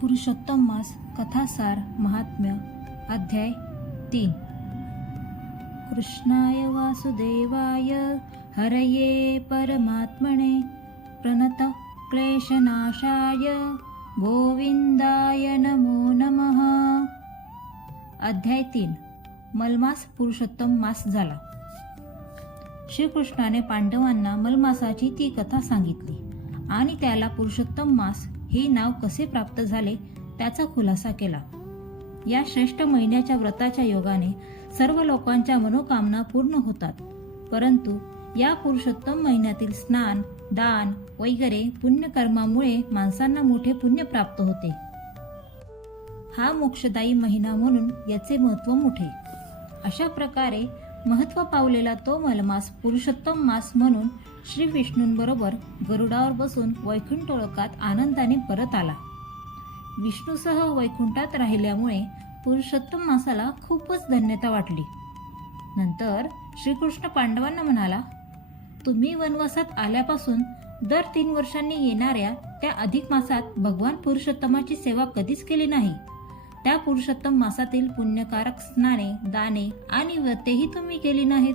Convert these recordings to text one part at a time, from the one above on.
पुरुषोत्तम मास कथासार महात्म्य अध्याय 3। कृष्णाय वासुदेवाय हरये परमात्मने प्रणत क्लेशनाशाय गोविंदाय नमो नमः। अध्याय 3। मलमास पुरुषोत्तम मास झाला। श्रीकृष्णाने पांडवांना मलमासाची ती कथा सांगितली आणि त्याला पुरुषोत्तम मास हे नाव कसे प्राप्त झाले त्याचा खुलासा केला। या श्रेष्ठ महिन्याच्या व्रताच्या योगाने सर्व लोकांच्या मनोकामना पूर्ण होतात, परंतु या पुरुषोत्तम महिन्यातील स्नान, दान वगैरे पुण्यकर्मामुळे माणसांना मोठे पुण्य प्राप्त होते। हा मोक्षदायी महिना म्हणून याचे महत्त्व मोठे। अशा प्रकारे महत्त्व पावलेला तो मलमास पुरुषोत्तम मास म्हणून श्री विष्णूंबरोबर गरुडावर बसून वैकुंठ लोकात आनंदाने परत आला। विष्णूसह वैकुंठात राहिल्यामुळे पुरुषोत्तम मासाला खूपच धन्यता वाटली। नंतर श्रीकृष्ण पांडवांना म्हणाला, तुम्ही वनवासात आल्यापासून दर 3 वर्षांनी येणाऱ्या त्या अधिक मासात भगवान पुरुषोत्तमाची सेवा कधीच केली नाही। त्या पुरुषोत्तम मासातील पुण्यकारक स्नाने, दाने आणि व्रतेही तुम्ही केली नाहीत।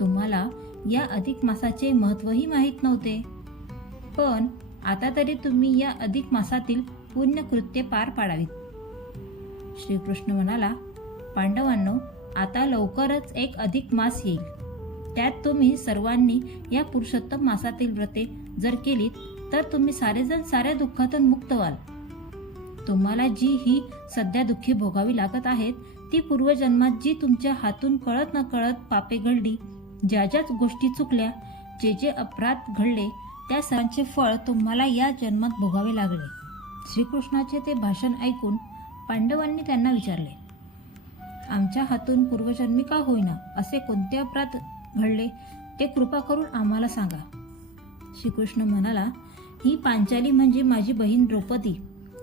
तुम्हाला या अधिक मासाचे महत्त्वही माहीत नव्हते, पण आता तरी तुम्ही या अधिक मासातील पुण्यकृत्ये पार पाडावीत। श्रीकृष्ण म्हणाला, पांडवांनो, आता लवकरच एक अधिक मास येईल, त्यात तुम्ही सर्वांनी या पुरुषोत्तम मासातील व्रते जर केलीत तर तुम्ही सारेजण साऱ्या दुःखातून मुक्त व्हाल। तुम्हाला जी ही सध्या दुःखे भोगावी लागत आहेत ती पूर्वजन्मात जी तुमच्या हातून कळत न कळत पापे घडली, ज्या ज्या गोष्टी चुकल्या, जे जे अपराध घडले, त्या सर्वांचे फळ तुम्हाला या जन्मात भोगावे लागले। श्रीकृष्णाचे ते भाषण ऐकून पांडवांनी त्यांना विचारले, आमच्या हातून पूर्वजन्मी का होईना असे कोणते अपराध घडले ते कृपा करून आम्हाला सांगा। श्रीकृष्ण म्हणाला, ही पांचाली म्हणजे माझी बहीण द्रौपदी,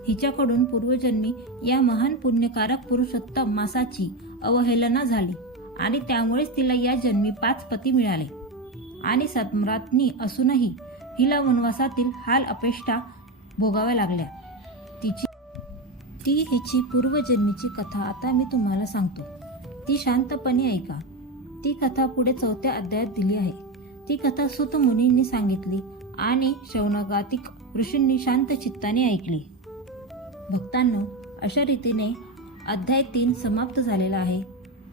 हिच्याकडून पूर्वजन्मी या महान पुण्यकारक पुरुषोत्तम मासाची अवहेलना झाली आणि त्यामुळेच तिला या जन्मी 5 पती मिळाले आणि सम्राज्ञी असूनही हिला वनवासातील हाल अपेष्टा भोगाव्या लागल्या। ती हिची पूर्वजन्मीची कथा आता मी तुम्हाला सांगतो, ती शांतपणे ऐका। ती कथा पुढे 4थ्या अध्यायात दिली आहे। ती कथा सूत मुनींनी सांगितली आणि शौनकादिक ऋषींनी शांत चित्ताने ऐकली। भक्तांनो, अशा रीतीने अध्याय 3 समाप्त झालेला आहे।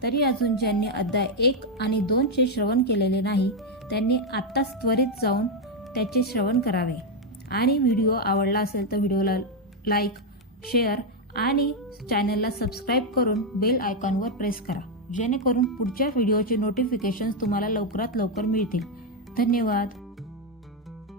तरी अजून ज्यांनी अध्याय 1 आणि 2 चे श्रवण केलेले नाही त्यांनी आत्ताच त्वरित जाऊन त्याचे श्रवण करावे आणि व्हिडिओ आवडला असेल तर व्हिडिओला लाईक, शेअर आणि चॅनलला सबस्क्राईब करून बेल आयकॉनवर प्रेस करा, जेणेकरून पुढच्या व्हिडिओचे नोटिफिकेशन्स तुम्हाला लवकरात लवकर मिळतील। धन्यवाद।